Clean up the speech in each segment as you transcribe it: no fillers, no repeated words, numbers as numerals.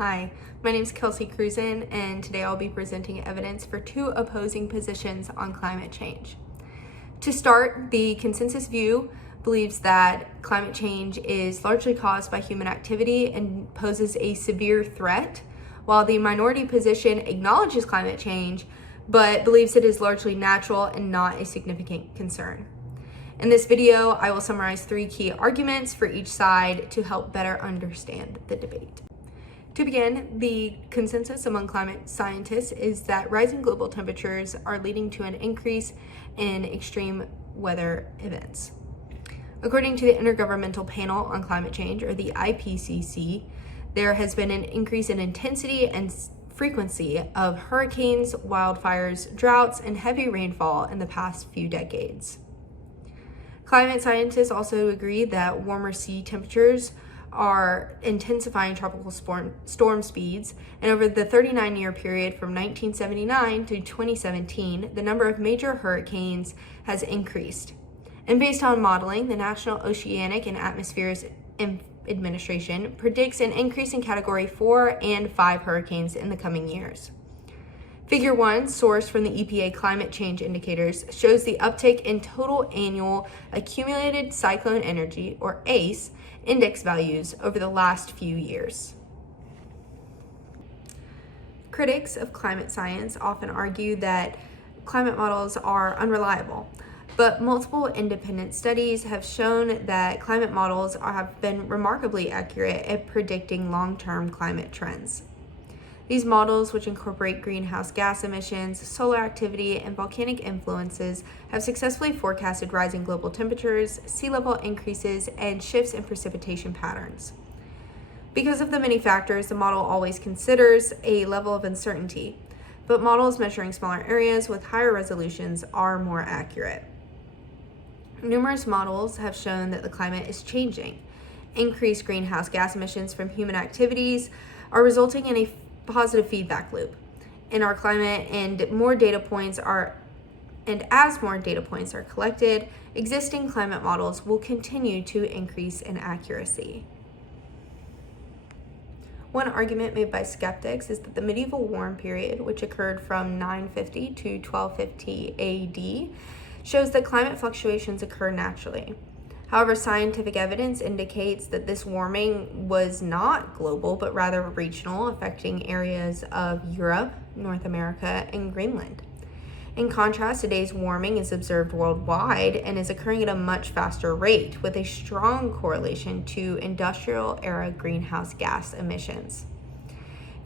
Hi, my name is Kelsey Cruzen, and today I'll be presenting evidence for two opposing positions on climate change. To start, the consensus view believes that climate change is largely caused by human activity and poses a severe threat, while the minority position acknowledges climate change but believes it is largely natural and not a significant concern. In this video, I will summarize three key arguments for each side to help better understand the debate. To begin, the consensus among climate scientists is that rising global temperatures are leading to an increase in extreme weather events. According to the Intergovernmental Panel on Climate Change, or the IPCC, there has been an increase in intensity and frequency of hurricanes, wildfires, droughts, and heavy rainfall in the past few decades. Climate scientists also agree that warmer sea temperatures are intensifying tropical storm speeds, and over the 39-year period from 1979 to 2017, the number of major hurricanes has increased. And based on modeling, the National Oceanic and Atmospheric Administration predicts an increase in Category 4 and 5 hurricanes in the coming years. Figure 1, sourced from the EPA Climate Change Indicators, shows the uptick in total annual accumulated cyclone energy, or ACE, index values over the last few years. Critics of climate science often argue that climate models are unreliable, but multiple independent studies have shown that climate models have been remarkably accurate at predicting long-term climate trends. These models, which incorporate greenhouse gas emissions, solar activity, and volcanic influences, have successfully forecasted rising global temperatures, sea level increases, and shifts in precipitation patterns. Because of the many factors, the model always considers a level of uncertainty, but models measuring smaller areas with higher resolutions are more accurate. Numerous models have shown that the climate is changing. Increased greenhouse gas emissions from human activities are resulting in a positive feedback loop in our climate, and as more data points are collected, existing climate models will continue to increase in accuracy. One argument made by skeptics is that the medieval warm period, which occurred from 950 to 1250 AD, shows that climate fluctuations occur naturally. However, scientific evidence indicates that this warming was not global, but rather regional, affecting areas of Europe, North America, and Greenland. In contrast, today's warming is observed worldwide and is occurring at a much faster rate, with a strong correlation to industrial-era greenhouse gas emissions.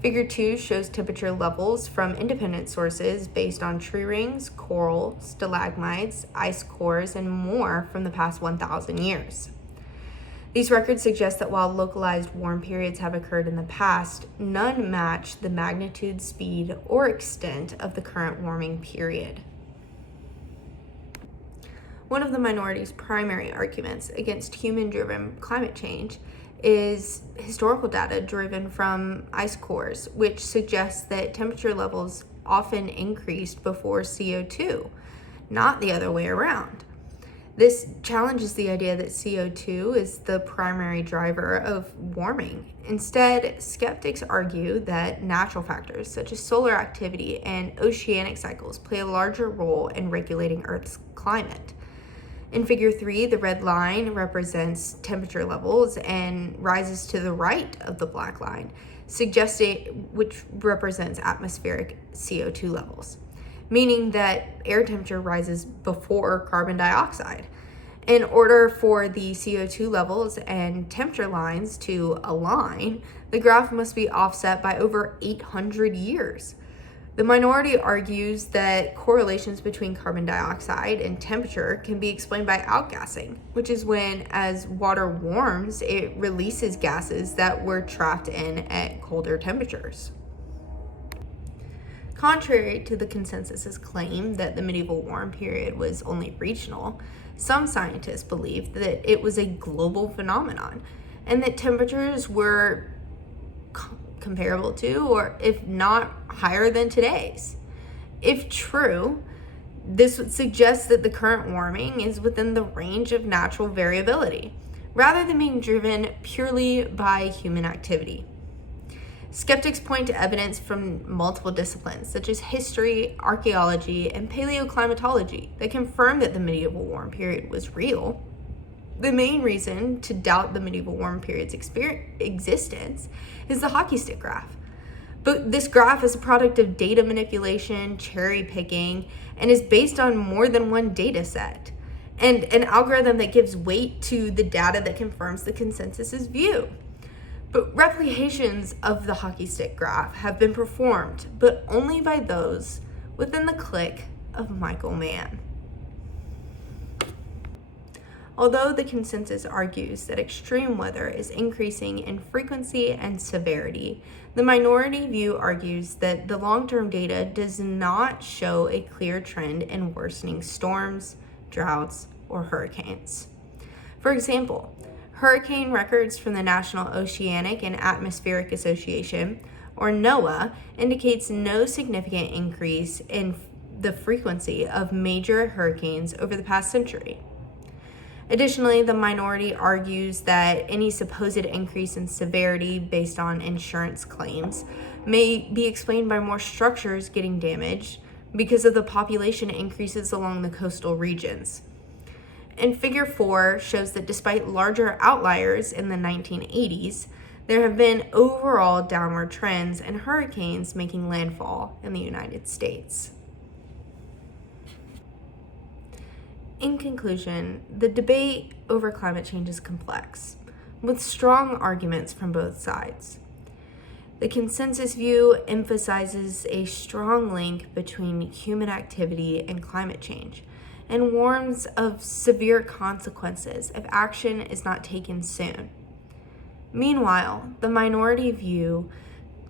Figure 2 shows temperature levels from independent sources based on tree rings, coral, stalagmites, ice cores, and more from the past 1,000 years. These records suggest that while localized warm periods have occurred in the past, none match the magnitude, speed, or extent of the current warming period. One of the minority's primary arguments against human-driven climate change is historical data driven from ice cores, which suggests that temperature levels often increased before CO2, not the other way around. This challenges the idea that CO2 is the primary driver of warming. Instead, skeptics argue that natural factors such as solar activity and oceanic cycles play a larger role in regulating Earth's climate. In Figure 3, the red line represents temperature levels and rises to the right of the black line, which represents atmospheric CO2 levels, meaning that air temperature rises before carbon dioxide. In order for the CO2 levels and temperature lines to align, the graph must be offset by over 800 years. The minority argues that correlations between carbon dioxide and temperature can be explained by outgassing, which is when, as water warms, it releases gases that were trapped in at colder temperatures. Contrary to the consensus's claim that the medieval warm period was only regional, some scientists believe that it was a global phenomenon and that temperatures were comparable to, or if not higher than today's. If true, this would suggest that the current warming is within the range of natural variability, rather than being driven purely by human activity. Skeptics point to evidence from multiple disciplines, such as history, archaeology, and paleoclimatology, that confirm that the medieval warm period was real. The main reason to doubt the medieval warm period's existence is the hockey stick graph. But this graph is a product of data manipulation, cherry picking, and is based on more than one data set, and an algorithm that gives weight to the data that confirms the consensus's view. But replications of the hockey stick graph have been performed, but only by those within the clique of Michael Mann. Although the consensus argues that extreme weather is increasing in frequency and severity, the minority view argues that the long-term data does not show a clear trend in worsening storms, droughts, or hurricanes. For example, hurricane records from the National Oceanic and Atmospheric Association, or NOAA, indicates no significant increase in the frequency of major hurricanes over the past century. Additionally, the minority argues that any supposed increase in severity based on insurance claims may be explained by more structures getting damaged because of the population increases along the coastal regions. And Figure 4 shows that despite larger outliers in the 1980s, there have been overall downward trends in hurricanes making landfall in the United States. In conclusion, the debate over climate change is complex, with strong arguments from both sides. The consensus view emphasizes a strong link between human activity and climate change, and warns of severe consequences if action is not taken soon. Meanwhile, the minority view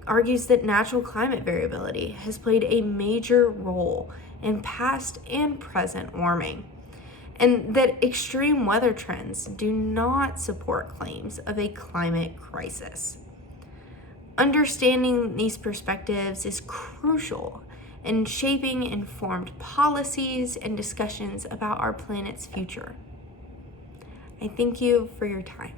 argues that natural climate variability has played a major role in past and present warming, and that extreme weather trends do not support claims of a climate crisis. Understanding these perspectives is crucial in shaping informed policies and discussions about our planet's future. I thank you for your time.